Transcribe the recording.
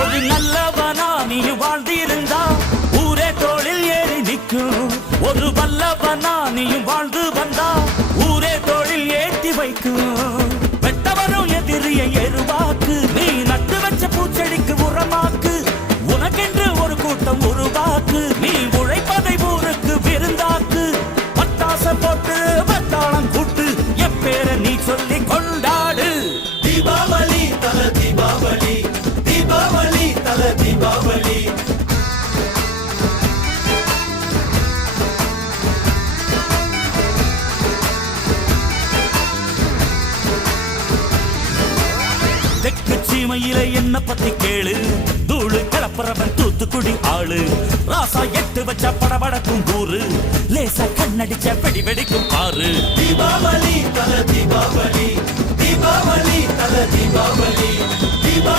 ஒரு நல்லவனா நீ வாழ்ந்திருந்தா ஊரே தோளில் ஏறி நிற்கும். ஒரு வல்லவனா நீயும் வாழ்ந்து வந்தா ஊரே தோளில் ஏற்றி வைக்கும். வெட்டவரும் எதிரியை எருவாக்கு, நீ நட்டு வச்ச பூச்செடிக்கு உரமாக்கு. உனக்கென்று ஒரு கூட்டம் உருவாக்கு, நீ உழைப்பதை ஊருக்கு விருந்தாக்கு. பட்டாச போட்டு வட்டாளம் கூட்டு எப்பேர நீ சொல்லி கொண்டாடு. தீபாவளி தல தீபாவளி, தீபாவளி தல தீபாவளி. தெற்கு சீமையில என்ன பத்தி கேளு, தூளு கிளப்புறவன் தூத்துக்குடி ஆளு. ராசா எட்டு வச்ச படபடக்கும் கூறு, லேசா கண்ணடிச்ச வெடி வெடிக்கும் பாரு. தீபாவளி தல தீபாவளி, தீபாவளி தல தீபாவளி, தீபாவளி.